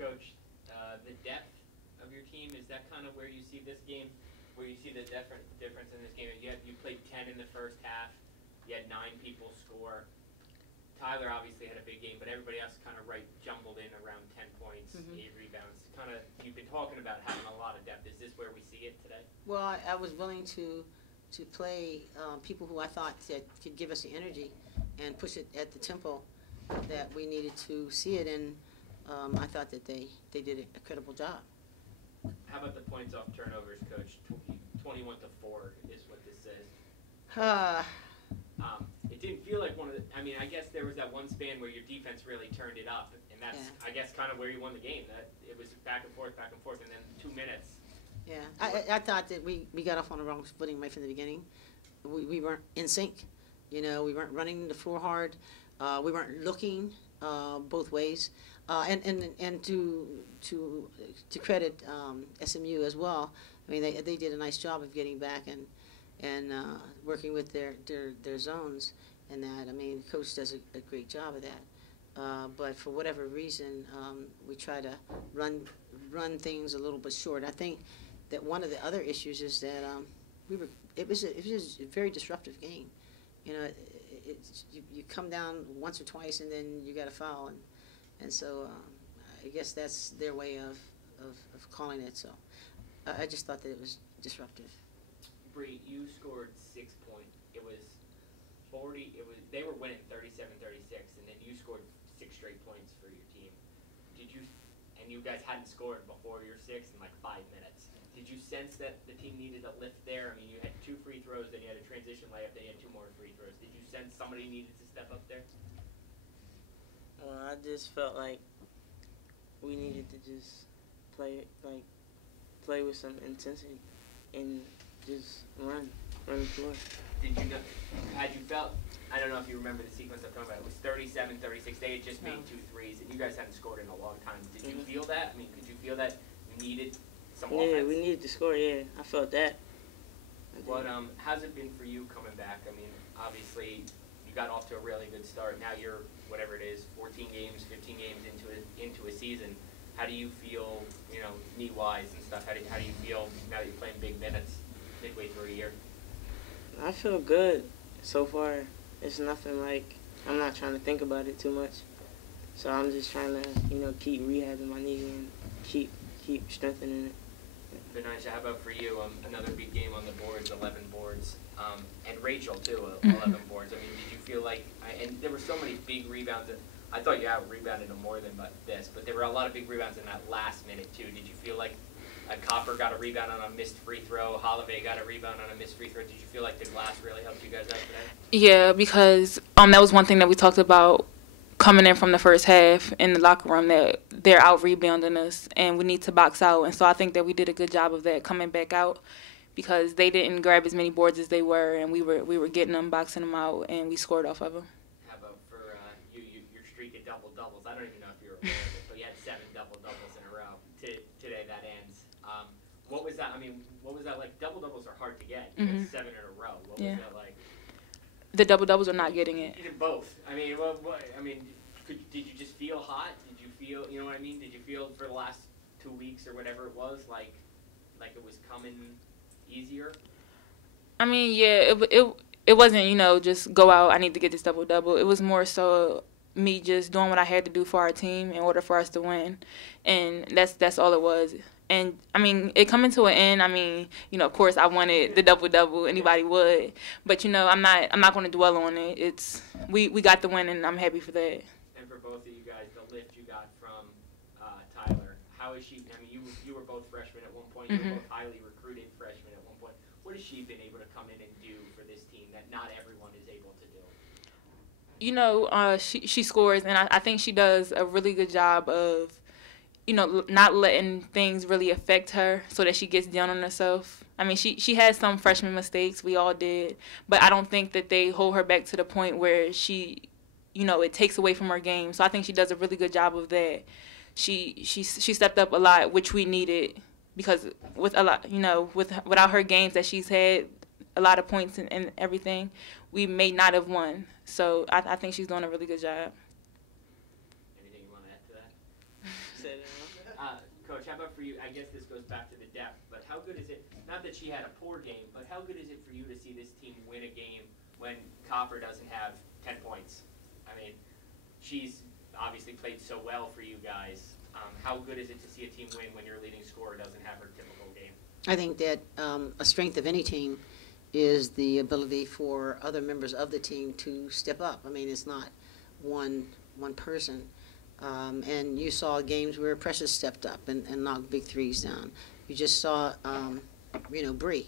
Coach, the depth of your team, is that kind of where you see this game, where you see the difference in this game? You played 10 in the first half. You had 9 people score. Tyler obviously had a big game, but everybody else kind of jumbled in around 10 points, 8 rebounds. Kind of, you've been talking about having a lot of depth. Is this where we see it today? Well, I was willing to play people who I thought that could give us the energy and push it at the tempo that we needed to see it, and I thought that they did a credible job. How about the points off turnovers, Coach? 21 to 4 is what this says. It didn't feel like one of the. I mean, I guess there was that one span where your defense really turned it up, and that's, I guess, kind of where you won the game. That it was back and forth, and then 2 minutes. Yeah, I thought that we got off on the wrong footing right from the beginning. We weren't in sync. You know, we weren't running the floor hard. We weren't looking both ways. And to credit SMU as well. I mean, they did a nice job of getting back and working with their zones and that. I mean, Coach does a great job of that. But for whatever reason, we try to run things a little bit short. I think that one of the other issues is that it was a very disruptive game. You know, you come down once or twice and then you got a foul, and so I guess that's their way of calling it. So I just thought that it was disruptive. Bree, you scored 6 points. It was 40. They were winning 37-36, and then you scored 6 straight points for your team. And you guys hadn't scored before your 6 in like 5 minutes. Did you sense that the team needed a lift there? I mean, you had 2 free throws, then you had a transition layup, then you had 2 more free throws. Did you sense somebody needed to step up there? Well, I just felt like we needed to just play with some intensity and just run the floor. Did you know? Had you felt? I don't know if you remember the sequence I'm talking about. It was 37-36. They had just made 2 threes, and you guys hadn't scored in a long time. Did you feel that? I mean, could you feel that you needed some offense? Yeah, we needed to score. Yeah, I felt that. What how's it been for you coming back? I mean, obviously you got off to a really good start. Now you're whatever it is, 14 games, 15 games into a season. How do you feel, you know, knee-wise and stuff? How do you feel now that you're playing big minutes midway through a year? I feel good so far. It's nothing like, I'm not trying to think about it too much. So I'm just trying to, you know, keep rehabbing my knee and keep strengthening it. Betnijah, how about for you? Another big game on the boards, 11 boards. And Rachel, too, 11 boards. I mean, did you feel like, and there were so many big rebounds. I thought you out-rebounded them more than this, but there were a lot of big rebounds in that last minute, too. Did you feel like Copper got a rebound on a missed free throw, Holloway got a rebound on a missed free throw? Did you feel like the glass really helped you guys out today? Yeah, because that was one thing that we talked about coming in from the first half in the locker room, that they're out-rebounding us and we need to box out. And so I think that we did a good job of that coming back out, because they didn't grab as many boards as they were, and we were getting them, boxing them out, and we scored off of them. How about for your streak of double-doubles? I don't even know if you're aware of it, but you had 7 double-doubles in a row. Today that ends. What was that? I mean, what was that like? Double-doubles are hard to get. You had 7 in a row. What was that like? The double-doubles are not getting it. You did both. I mean, did you just feel hot? Did you feel, you know what I mean? Did you feel for the last 2 weeks or whatever it was, like it was coming easier? I mean, yeah, it wasn't, you know, just go out, I need to get this double-double. It was more so me just doing what I had to do for our team in order for us to win. And that's all it was. And, I mean, it coming to an end, I mean, you know, of course I wanted the double-double. Anybody would. But, you know, I'm not going to dwell on it. We got the win, and I'm happy for that. And for both of you guys, the lift you got from Tyler, how is she? I mean, you were both freshmen at one point. You were both highly recruited freshmen at one point. What has she been able to come in and do for this team that not everyone is able to do? You know, she scores, and I think she does a really good job of, you know, not letting things really affect her so that she gets down on herself. I mean, she has some freshman mistakes. We all did. But I don't think that they hold her back to the point where she, you know, it takes away from her game. So I think she does a really good job of that. She stepped up a lot, which we needed, because with a lot, you know, without her games that she's had, a lot of points and everything, we may not have won. So I think she's doing a really good job. Anything you want to add to that? Say that. Coach, how about for you? I guess this goes back to the depth, but how good is it, not that she had a poor game, but how good is it for you to see this team win a game when Copper doesn't have 10 points? I mean, she's obviously played so well for you guys. How good is it to see a team win when your leading scorer doesn't have her typical game? I think that a strength of any team is the ability for other members of the team to step up. I mean, it's not one person. And you saw games where Precious stepped up and knocked big threes down. You just saw, Bree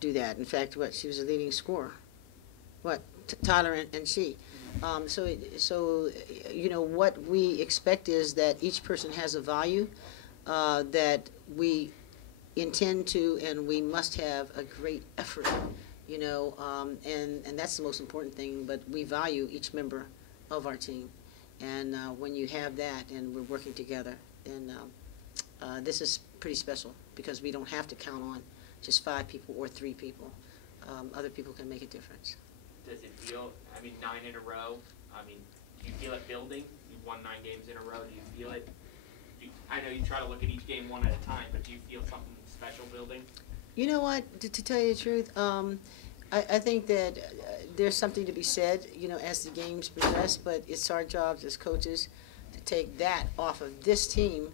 do that. In fact, she was a leading scorer. Tyler and she. So what we expect is that each person has a value that we intend to, and we must have a great effort, and that's the most important thing. But we value each member of our team. And when you have that and we're working together, then this is pretty special because we don't have to count on just 5 people or 3 people. Other people can make a difference. Does it feel, 9 in a row, do you feel it building? You've won 9 games in a row. Do you feel it? I know you try to look at each game one at a time, but do you feel something special building? You know what? To tell you the truth, I think that there's something to be said, as the games progress, but it's our jobs as coaches to take that off of this team,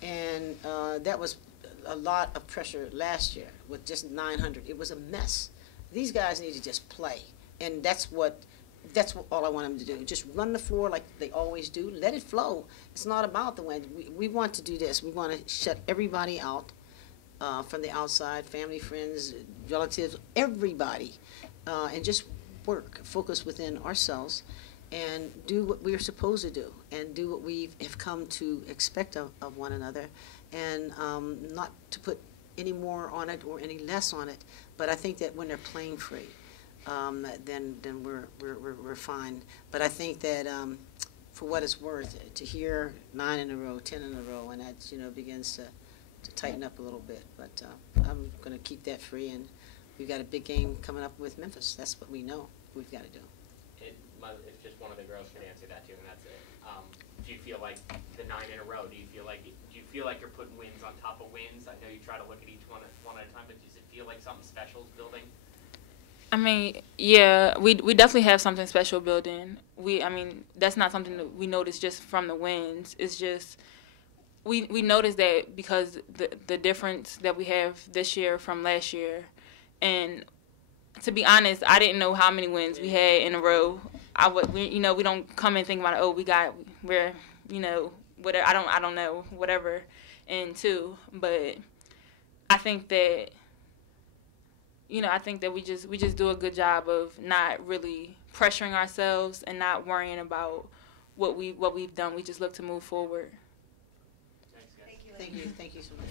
and that was a lot of pressure last year with just 900. It was a mess. These guys need to just play, and that's what all I want them to do. Just run the floor like they always do. Let it flow. It's not about the win. We want to do this. We want to shut everybody out. From the outside, family, friends, relatives, everybody, and just focus within ourselves, and do what we are supposed to do, and do what we have come to expect of one another, and not to put any more on it or any less on it. But I think that when they're playing free, then we're fine. But I think that for what it's worth, to hear 9 in a row, 10 in a row, and that begins to tighten up a little bit, but I'm going to keep that free, and we've got a big game coming up with Memphis. That's what we know we've got to do. If just one of the girls could answer that too, and that's it. Do you feel like the 9 in a row? Do you feel like you're putting wins on top of wins? I know you try to look at each one at a time, but does it feel like something special is building? Yeah, we definitely have something special building. That's not something that we notice just from the wins. It's just. We noticed that because the difference that we have this year from last year, and to be honest, I didn't know how many wins we had in a row. We don't come and think about whatever. I don't know whatever, and 2, but I think that we just do a good job of not really pressuring ourselves and not worrying about what we've done. We just look to move forward. Thank you so much.